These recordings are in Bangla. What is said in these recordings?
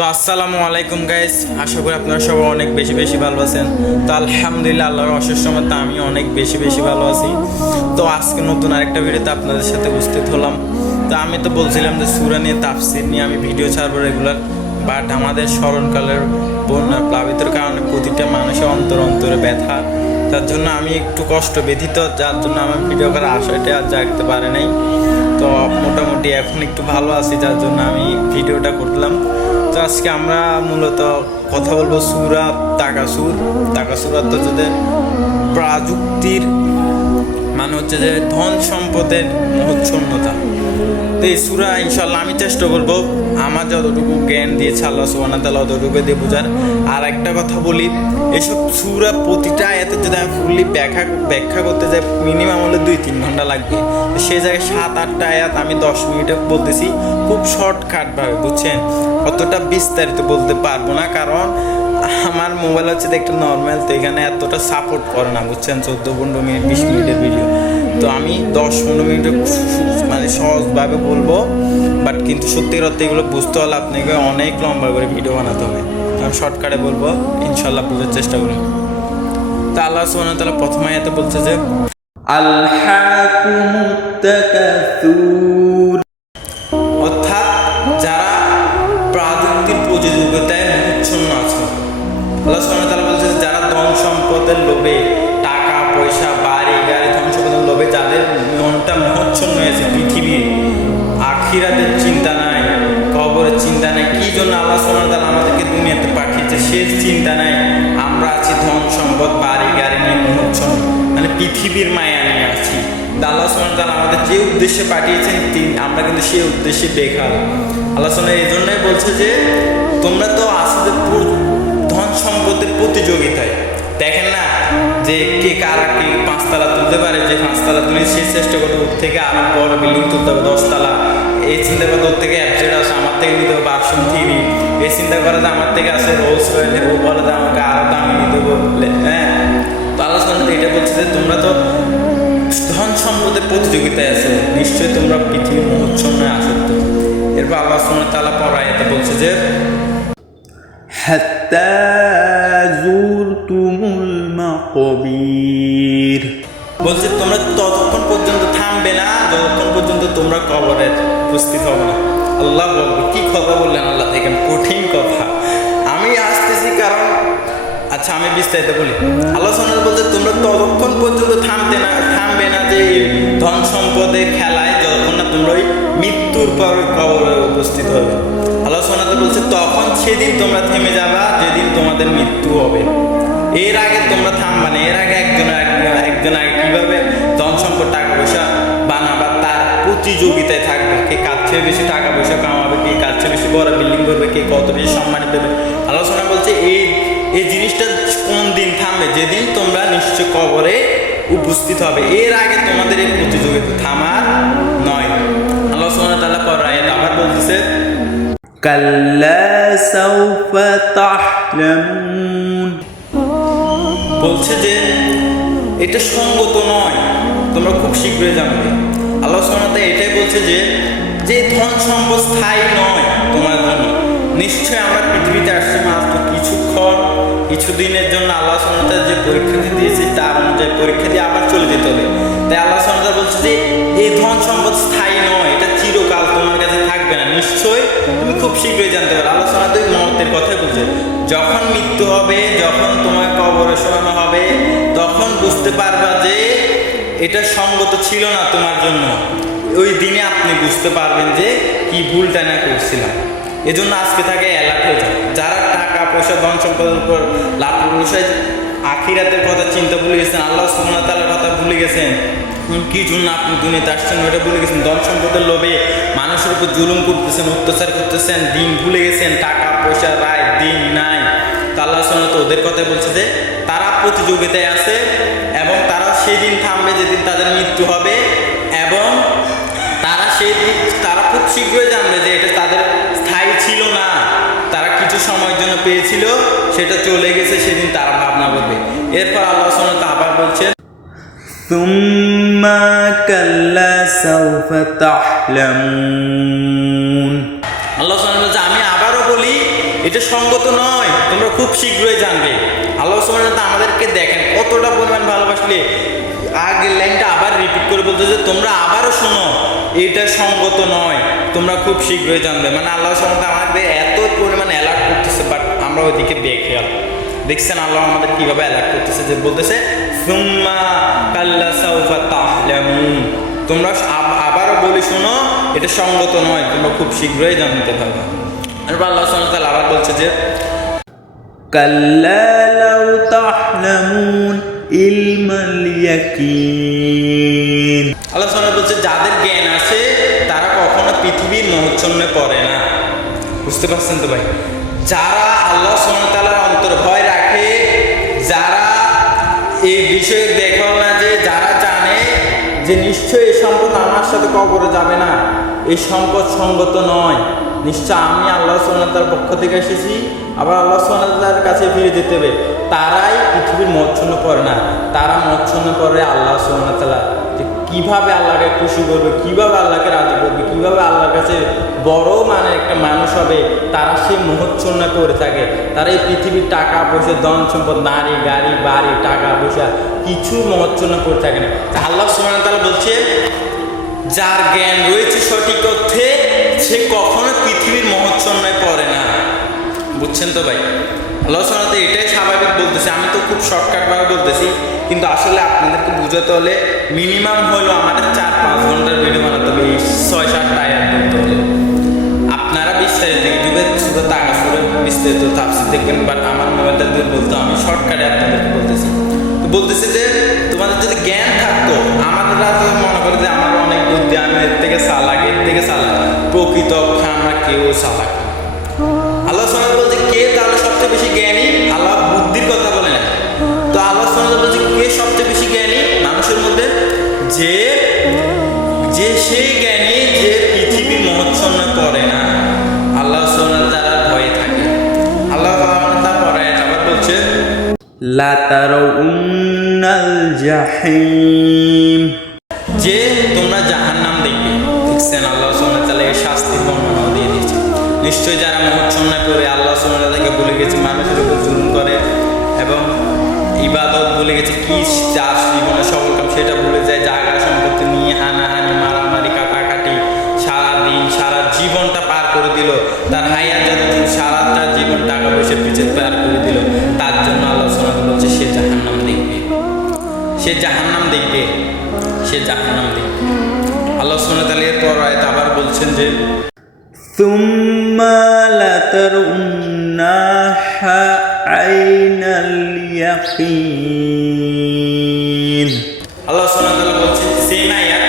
তো আসসালামু আলাইকুম গাইস, আশা করি আপনারা সবাই অনেক বেশি বেশি ভালো আছেন। তো আলহামদুলিল্লাহ, আল্লাহর অশেষ রহমতে আমি অনেক বেশি বেশি ভালো আছি। তো আজকে নতুন আরেকটা ভিডিওতে আপনাদের সাথে উপস্থিত হলাম। তো আমি তো বলছিলাম যে সূরা নিয়ে তাফসীর নিয়ে আমি ভিডিও ছাড়বো রেগুলার, বাট আমাদের স্মরণকালের বন্যার প্লাবিতের কারণে প্রতিটা মানুষের অন্তরে ব্যথা, তার জন্য আমি একটু কষ্ট ব্যথিত, যার জন্য আমার ভিডিও করার আশাটা আর জাগতে পারে নাই। তো মোটামুটি এখন একটু ভালো আছি, যার জন্য আমি ভিডিওটা করলাম। তো আজকে আমরা মূলত কথা বলবো সূরা তাকাসুর অর্থ হচ্ছে প্রযুক্তির মানে হচ্ছে যে ধন সম্পদের মহচ্ছন্নতা। তো এই সূরা ইনশাল্লাহ আমি চেষ্টা করবো আমার যতটুকু জ্ঞান দিয়েছে আল্লাহ সুবহানাহু ওয়া তাআলা ততটুকু দিয়ে বোঝার। আর একটা কথা বলি, এসব সূরা প্রতিটা আয়াতে যদি আমি ফুললি ব্যাখ্যা করতে যাই মিনিমাম হলে 2-3 ঘন্টা লাগবে। সে জায়গায় 7-8টা আয়াত আমি 10 মিনিটে বলতেছি খুব শর্টকাটভাবে, বুঝছেন? অতটা বিস্তারিত বলতে পারবো না, কারণ আমার মোবাইল হচ্ছে একটা নর্মাল, তো এখানে এতটা সাপোর্ট করে না, বুঝছেন? 14-15 মিনিট 20 মিনিটের ভিডিও, তো আমি 10-15 মিনিটে মানে সহজভাবে বলবো। বাট কিন্তু সত্যিকার অর্থে এগুলো বুঝতে হলে আপনাকে অনেক লম্বা করে ভিডিও বানাতে হবে। আমি শর্টকাটে বলবো, ইনশাল্লাহ বোঝার চেষ্টা করুন। তা আল্লাহ সুবহানাহু ওয়া তাআলা প্রথম আয়াতে বলছে যে আলহাকুমুত তাকাসুর, অর্থাৎ যারা প্রযুক্তির প্রতিযোগিতায় মহচ্ছন্ন আছে। আল্লাহ সুবহানাহু ওয়া তাআলা বলছে যারা ধন সম্পদের লোভে, টাকা পয়সা বাড়ি গাড়ি ধন সম্পদের লোভে যাদের মনটা মহচ্ছন্ন হয়েছে, পৃথিবীর আখিরাতের চিন্তা নাই, কবরের চিন্তা নাই, কি জন্য আল্লাহ সুবহানাহু ওয়া তাআলা আমাদেরকে দুনিয়াতে পাঠিয়েছে সে চিন্তা নাই, আমরা আছি ধন সম্পদ বাড়ি গাড়ি নিয়ে মহচ্ছন্ন, মানে পৃথিবীর মায়া নিয়ে আছি। আল্লাহ সুবহানাহু ওয়া তাআলা আমাদের যে উদ্দেশ্যে পাঠিয়েছেন আমরা কিন্তু সেই উদ্দেশ্যে বেকার। আল্লাহ সুবহানাহু এই জন্যই বলছে যে তোমরা তো আসলে ধন সম্পদের প্রতিযোগিতায়, দেখেন না যে কে কারা কে 5 তলা তুলতে পারে, যে 5 তলা তুলে সে চেষ্টা করতে ওর থেকে আরো বড় বিল্ডিং তুলতে হবে 10 তলা, এই চিন্তা করে ওর থেকে অ্যাপজেট আসে, আমার থেকে নিতে হবে বাথরুম থ্রি, এই চিন্তা করে যে আমার থেকে আসে রোলস রয়েল, ও বলে যে আমাকে আরো দামি নিতে বললে। হ্যাঁ, তো আল্লাহ সুবহানাহু এটা বলছে যে তোমরা তো ধন সম্পদের প্রতিযোগিতায় আছে, নিশ্চয়ই তোমরা পৃথিবীর মহচ্ছন্ন আসক্ত। এরপর আল্লাহ সুবহানাহু ওয়া তাআলা পরে আয়াতে বলছে যে হাত্তা যুরতুমুল মাকাবির, বলছে তোমরা ততক্ষণ পর্যন্ত থামবে না যতক্ষণ পর্যন্ত তোমরা কবরে উপস্থিত হবে না। আল্লাহ বলবো কি কথা বললেন আল্লাহ, দেখেন কঠিন কথা। আমি আসতেছি কারণ আচ্ছা আমি বিস্তারিত বলি। আল্লাহ সুবহানাহু বলছে তোমরা ততক্ষণ পর্যন্ত থামবে না যে ধন সম্পদের খেলায়, যতক্ষণ না তোমরা ওই মৃত্যুর পর কবরে উপস্থিত হবে। আল্লাহ সুবহানাহু বলছে তখন সেদিন তোমরা থেমে যাবা যেদিন তোমাদের মৃত্যু হবে। এর আগে তোমরা থামবা না, এর আগে একজন আগে কীভাবে ধন সম্পদ টাকা পয়সা বানাবা তার প্রতিযোগিতায় থাকবে, কে কার চেয়ে বেশি টাকা পয়সা কামাবে, কে কার চেয়ে বেশি বড় বিল্ডিং করবে, কে কত বেশি সম্মানিত দেবে। আল্লাহ সুবহানাহু বলছে এই জিনিসটা কোন দিন থামবে, যেদিন তোমরা নিশ্চয় কবরে উপস্থিত হবে। এর আগে তোমাদের এই প্রতিযোগিতা থামার নয়। আল্লাহ সুবহানাহু ওয়া তাআলা পরে আয়াত আবার বলতেছে কাল্লা সাউফা তা'লামুন, বলছে যে এটা সঙ্গত নয়, তোমরা খুব শীঘ্রই জানবে। আল্লাহ সুবহানাহু ওয়া তাআলা এটাই বলছে যে ধন সম্পদ স্থায়ী নয় তোমার জন্য। নিশ্চয়ই আমরা পৃথিবীতে আসছি মাত্র কিছুদিনের জন্য। আল্লাহ সুবহানাহু ওয়া তাআলা যে পরীক্ষা দিয়েছে তার অনুযায়ী পরীক্ষা দিয়ে আবার চলে যেতে হবে। তাই আল্লাহ সুবহানাহু ওয়া তাআলা বলছে যে এই ধন সম্পদ স্থায়ী নয়, এটা চিরকাল তোমার কাছে থাকবে না, নিশ্চয়ই তুমি খুব শীঘ্রই জানতে পারবে। আল্লাহ সুবহানাহু ওয়া তাআলা মওতের কথাই বলছে, যখন মৃত্যু হবে, যখন তোমার কবরে শোয়ানো হবে, তখন বুঝতে পারবা যে এটা সঙ্গত ছিল না তোমার জন্য। ওই দিনে আপনি বুঝতে পারবেন যে কি ভুলটা না করছিলাম। এজন্য আজকে থাকে অ্যালার্ট হয়ে যায়। যারা টাকা পয়সা ধন সম্পদের উপর লাভ পয়সায় আখিরাতের কথা চিন্তা ভুলে গেছেন, আল্লাহ সুবহানাহু ওয়া তাআলার কথা ভুলে গেছেন, কি জন্য আপনি দুনিয়াতে আসছেন ওটা ভুলে গেছেন, ধন সম্পদের লোভে মানুষের উপর জুলুম করতেছেন, অত্যাচার করতেছেন, দিন ভুলে গেছেন, টাকা পয়সা রায় দিন নাই। তা আল্লাহ সুবহানাহু ওয়া তাআলা ওদের কথাই বলছে যে তারা প্রতিযোগিতায় আছে এবং তারা সেই দিন থামবে যেদিন তাদের মৃত্যু হবে, এবং তারা খুব শীঘ্রই জানবে যে এটা তাদের স্থায়ী ছিল না, তারা কিছু সময়ের জন্য পেয়েছিল, সেটা চলে গেছে, সেদিন তারা ভাবনা করবে। এরপর আল্লাহ সুবহানাহু ওয়া তাআলা আবার বলছেন সুম্মা কাল্লা সাউফা তা'লামুন, আল্লাহ সুবহানাহু ওয়া তাআলা বলছে আমি আবারও বলি এটা সঙ্গত নয়, তোমরা খুব শীঘ্রই জানবে। আল্লাহ সুবহানাহু ওয়া তাআলা আমাদেরকে দেখেন কতটা পরিমাণ ভালোবাসলে আগের লাইনটা আবার রিপিট করে বলতে যে তোমরা আবারও শোনো, এটা সঙ্গত নয়, তোমরা খুব শীঘ্রই জানবে। মানে আল্লাহ সুবহানাহু ওয়া তাআলা আমাদের এত পরিমাণ অ্যালার্ট করতেছে, বাট আমরা ওইদিকে বেখেয়াল। দেখছেন আল্লাহ আমাদের কিভাবে অ্যালার্ট করতেছে, যে বলতেছে সুম্মা কাল্লা সাউফা তা'লামুন, তোমরা আবারও বলি শোনো, এটা সঙ্গত নয়, তোমরা খুব শীঘ্রই জানতে পারবে। এরপর আল্লাহ সুবহানাহু ওয়া তাআলা আবার বলছে যে কাল্লা লাউ তা'লামুন ইলমাল ইয়াকিন। আল্লাহ সুবহানাহু ওয়া তাআলা বলছে যাদের জ্ঞান আছে তারা কখনো পৃথিবীর মোহচ্ছন্নে পড়ে না। বুঝতে পারছেন তো ভাই? যারা আল্লাহ সুবহানাহু ওয়া তাআলার অন্তর ভয় রাখে, যারা এই বিষয়ে দেখো না, যে যারা জানে যে নিশ্চয়ই এই সম্পদ আমার সাথে কবরে যাবে না, এই সম্পদ সঙ্গত নয়, নিশ্চয় আমি আল্লাহ সুবহানাহু ওয়া তাআলার পক্ষ থেকে এসেছি, আবার আল্লাহ সুবহানাহু ওয়া তাআলার কাছে ফিরে যেতে হবে, তারাই পৃথিবীর মোহচ্ছন্ন পড়ে না। তারা মোহচ্ছন্ন পড়ে আল্লাহ সুবহানাহু ওয়া তাআলা, যে কীভাবে আল্লাহকে খুশি করবে, কীভাবে আল্লাহকে রাজি করবে, কীভাবে আল্লাহর কাছে বড় মানে একটা মানুষ হবে, তারা সে মোহচ্ছন্ন করে থাকে। তারা এই পৃথিবীর টাকা পয়সা, ধন সম্পদ, নারী গাড়ি বাড়ি, টাকা পয়সা কিছু মোহচ্ছন্ন করে থাকে না। আল্লাহ সুবহানাহু ওয়া তাআলা বলছে যার জ্ঞান রয়েছে সঠিক অর্থে, সে কখনো পৃথিবীর মোহচ্ছন্নায় পড়ে না। বুঝছেন তো ভাই? আল্লাহ সুবহানাহু ওয়া তাআলা এটাই স্বাভাবিক বলতেছে, আমি তো খুব শর্টকাটভাবে বলতেছি, কিন্তু আসলে আপনাদেরকে বুঝাতে হলে মিনিমাম হলো আমাদের 4-5 ঘন্টার ভিডিও বানাতে হবে, 6-7টা আয়াত বলতে হলে। আপনারা বিস্তারিত ইউটিউবে শুধু তাকাসুরের বিস্তারিত তাফসীর দেখবেন, বাট আমার মোবাইলটা দিয়ে বলতে আমি শর্টকাটে আপনাদেরকে বলতেছি। তো বলতেছে যে তোমাদের যদি জ্ঞান থাকতো, আমাদের তো মনে করে যে আমার অনেক বুদ্ধি, আমি এর থেকে চালাক, এর থেকে চালাক, প্রকৃত অর্থে আমরা কেউ চালাক। আল্লাহ সুবহানাহু ওয়া তাআলা বলছে কে তাহলে সবচেয়ে বেশি জ্ঞানী? আল্লাহ বুদ্ধির কথা বলে না, তো আল্লাহ সুবহানাহু ওয়া তাআলা বলছে কে সবচেয়ে বেশি জ্ঞানী মানুষের মধ্যে? যে সেই জ্ঞানী যে পৃথিবীর মোহচ্ছন্ন করে না, আল্লাহ সুবহানাহু ওয়া তাআলার ভয়ে থাকে। আল্লাহ সুবহানাহু ওয়া তাআলা পরে আবার বলছে লা তারাউন্নাল জাহিম, যে তোমরা জাহান্নাম দেখবে। দেখছেন আল্লাহ সুবহানাহু ওয়া তাআলা এই শাস্তির বর্ণনা দিয়ে দিয়েছে। নিশ্চয়ই যারা মোহচ্ছন্ন করে আল্লাহ সুবহানাহু ওয়া তাআলাকে ভুলে গেছে, মানুষের উপর জুলুম করে এবং ইবাদত ভুলে গেছে, কি চাষ জীবনে সফল কাম সেটা ভুলে যায়, জায়গা সম্পত্তি নিয়ে হানাহানি মারামারি কাটাকাটি সারাদিন সারা জীবনটা পার করে দিল, তার হায়াত যতদিন সারাটা জীবন টাকা পয়সা পিছিয়ে পার করে দিল, তার জন্য আল্লাহ সুবহানাহু ওয়া তাআলা বলছে সে জাহান্নাম দেখবে, সে জাহান্নাম দেখবে, সে জাহান্নাম দেখবে। আল্লাহ সুবহানাহু ওয়া তাআলা এরপর আয়াতে আবার বলছেন যে সুম্মা লাতারুন্নাহা আইনাল ইয়াকিন। আল্লাহ সুবহানাহু ওয়া তাআলা বলছেন সেম আয়াত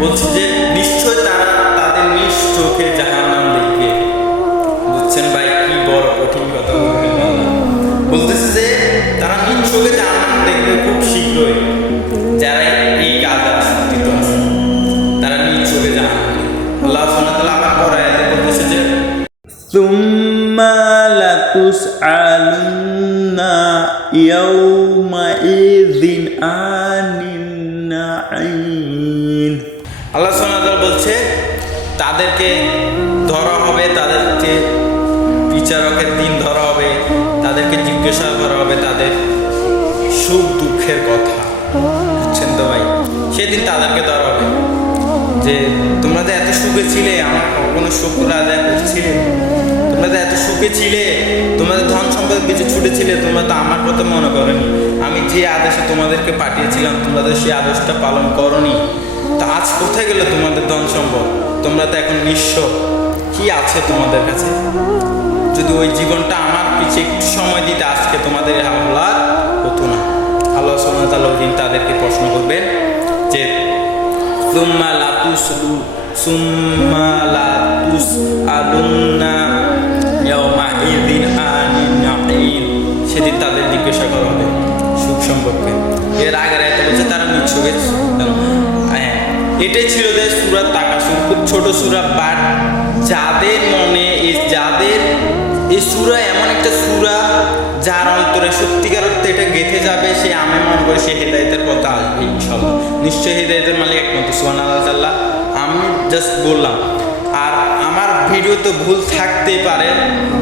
বলছে যে নিশ্চয় তারা তাদের নিজ চোখে জাহান্নাম দেখবে। বুঝছেন ভাই কি বড় কঠিন কথা বলবেন আল্লাহ বলতেছে যে তারা নিজ চোখে জাহান্নাম দেখবে খুব শীঘ্রই। যারা এই কাজ আসক্ত আছে তারা নিজ চোখে জাহান্নাম দেখবে। আল্লাহ সুবহানাহু ওয়া তাআলা আবার পরে আয়াতে বলতেছে যে সুম্মা লাতুসআলুন্না ইয়াউমাইযিন আনিন নাঈম। আল্লাহ সুবহানাহু ওয়া তাআলা বলছে তাদেরকে ধরা হবে, তাদেরকে বিচারকের দিন ধরা হবে, তাদেরকে জিজ্ঞাসা করা হবে তাদের সুখ দুঃখের কথা। বুঝছেন তো ভাই? সেদিন তাদেরকে ধরা হবে যে তোমরা যে এত সুখে ছিলে, আমার কোনো শুকর আদায় করছিলে, তোমরা যে এত সুখে ছিলে, তোমাদের ধন সম্পদ বেঁচে ছুটেছিলে, তোমরা তো আমার কথা মনে করনি, আমি যে আদেশে তোমাদেরকে পাঠিয়েছিলাম তোমরা তো সেই আদেশটা পালন করনি, তা আজ কোথায় গেল তোমাদের ধন সম্পদ? তোমরা তো এখন নিঃস্ব, কি আছে তোমাদের কাছে? যদি ওই জীবনটা আমার পিছিয়ে একটু সময় দিতে আজকে তোমাদের হামলা হতো না। আল্লাহ সুবহানাহু ওয়া তাআলা ওই দিন তাদেরকে প্রশ্ন করবেন যে সুম্মা লাতুসআলুন্না ইয়াউমাইযিন আনিন নাঈম। সেদিন তাদের জিজ্ঞাসা করা হবে সুখ সম্পর্কে। এর আগের আয়াতে বলছে তারা নিজ চোখে, হ্যাঁ এটাই ছিল যে সূরা তাকাসুর, খুব ছোট সূরা, বাট যাদের মনে যাদের এই সূরা এমন একটা সূরা যার অন্তরে সত্যিকার অর্থে এটা গেঁথে যাবে, সে আমি মনে করি সে হেদায়েতের পথে আসবে ইনশাআল্লাহ। নিশ্চয়ই হেদায়েতের মালিক একমাত্র সুবহানাল্লাহ। আমি জাস্ট বললাম, আর আমার ভিডিও তো ভুল থাকতেই পারে,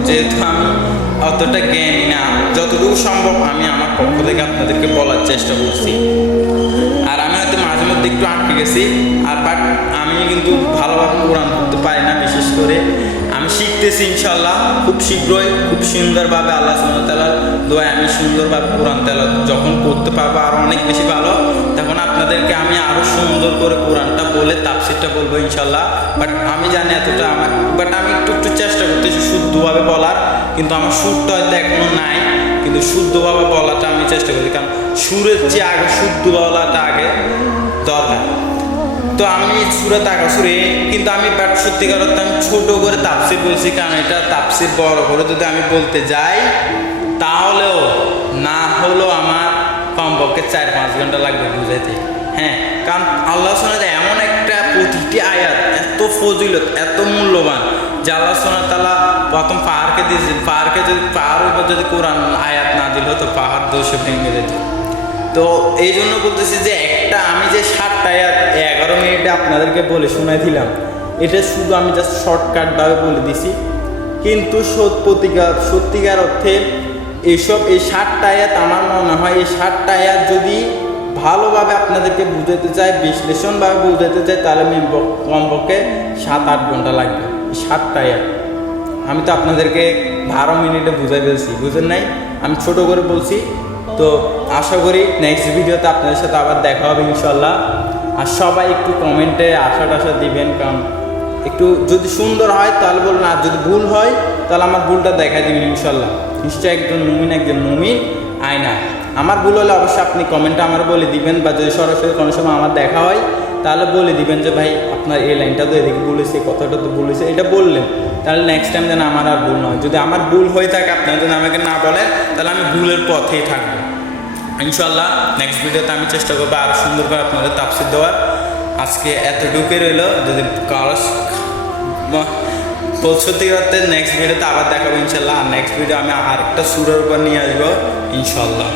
যেহেতু আমি অতটা জ্ঞানী না। যতটুকু সম্ভব আমি আমার পক্ষ থেকে আপনাদেরকে বলার চেষ্টা করছি। আর আমি হয়তো মাঝে মধ্যে একটু আটকে গেছি, আর বাট আমি কিন্তু ভালোভাবে কোরআন পড়তে পারি না। বিশেষ করে আমি শিখতেছি ইনশাল্লাহ, খুব শীঘ্রই খুব সুন্দরভাবে আল্লাহ সুবহানাহু ওয়া তাআলার দোয়ায় আমি সুন্দরভাবে কোরআন তেলাওয়াত যখন করতে পারবো আরও অনেক বেশি ভালো, তখন আপনাদেরকে আমি আরও সুন্দর করে কোরআনটা বলে তাফসীরটা বলবো ইনশাল্লাহ। বাট আমি জানি এতটা আমার, বাট আমি একটু চেষ্টা করতেছি শুদ্ধভাবে বলার, কিন্তু আমার সুরটা হয়তো এখনও নাই, কিন্তু শুদ্ধভাবে বলাটা আমি চেষ্টা করি, কারণ সুরের চেয়ে আগে শুদ্ধ বলাটা আগে দরকার। তো আমি সুরে সুরে কিন্তু আমি বাট সত্যিকার অর্থে আমি ছোটো করে তাফসীর বলছি, কারণ এটা তাফসীর বড় করে যদি আমি বলতে যাই তাহলেও না হলেও আমার কমপক্ষে 4-5 ঘন্টা লাগবে বুঝাইতে। হ্যাঁ, কারণ আল্লাহ সুবহানাহু ওয়া তাআলা এমন একটা প্রতিটি আয়াত এত ফজিলত, এত মূল্যবান, যে আল্লাহ সুবহানাহু ওয়া তাআলা প্রথম পাহাড়কে দিয়েছে, পাহাড়কে যদি পাহাড়ের উপর যদি কোরআন আয়াত না দিল তো পাহাড় দোষে ভেঙে যেত। তো এই জন্য বলতেছি যে একটা আমি যে 7টা আয়াত 11 মিনিটে আপনাদেরকে বলে শোনাই দিলাম, এটা শুধু আমি জাস্ট শর্টকাটভাবে বলে দিছি, কিন্তু সত্যিকার অর্থে এই 7টা আয়াত আমার মনে হয় এই 7টা আয়াত যদি ভালোভাবে আপনাদেরকে বুঝাতে চাই, বিশ্লেষণভাবে বুঝাতে চাই, তাহলে আমি কমপক্ষে 7-8 ঘন্টা লাগবে। 7টা আয়াত আমি তো আপনাদেরকে 12 মিনিটে বুঝাই ফেলছি, বুঝেন নাই? আমি ছোট করে বলছি। তো আশা করি নেক্সট ভিডিওতে আপনাদের সাথে আবার দেখা হবে ইনশাল্লাহ। আর সবাই একটু কমেন্টে আশা দিবেন, কারণ একটু যদি সুন্দর হয় তাহলে বলুন, আর যদি ভুল হয় তাহলে আমার ভুলটা দেখা দিবেন ইনশাল্লাহ। নিশ্চয়ই একজন মুমিন আয়না। আমার ভুল হলে অবশ্যই আপনি কমেন্টে আমার বলে দিবেন, বা যদি সরাসরি কোনো সময় আমার দেখা হয় তাহলে বলে দিবেন যে ভাই আপনার এই লাইনটা তো এদিকে বলেছে, কথাটা তো বলেছে, এটা বললেন, তাহলে নেক্সট টাইম যেন আমার আর ভুল নয়। যদি আমার ভুল হয়ে থাকে আপনারা যদি আমাকে না বলেন তাহলে আমি ভুলের পথেই থাকবো ইনশাল্লাহ। নেক্সট ভিডিওতে আমি চেষ্টা করবো আরও সুন্দর করে আপনাদের তাফসীর দেওয়ার। আজকে এতটুকুই রইল, যদি কারো সত্যি করতে নেক্সট ভিডিওতে আবার দেখাবো ইনশাল্লাহ। আর নেক্সট ভিডিও আমি আরেকটা সুরের উপর নিয়ে আসবো ইনশাল্লাহ।